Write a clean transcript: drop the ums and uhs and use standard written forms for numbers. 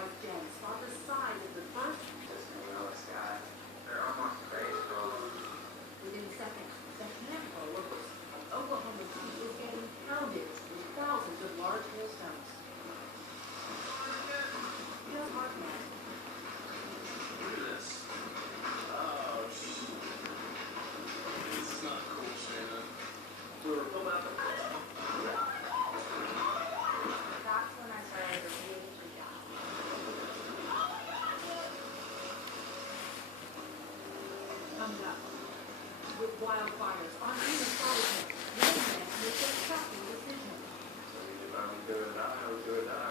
white gems about the size of the first. Just in the North sky. They're almost graceful. Within seconds, the handful of Oklahoma City is getting pounded with thousands of large hailstones. Bill Hartman. Look at this. Oh, this is not cool, Shannon. We're pulled out the That's when I started to really freak out. Coming up, with wildfires on either side of him, one man makes a shocking decision. So we either do it or die, or we do it die.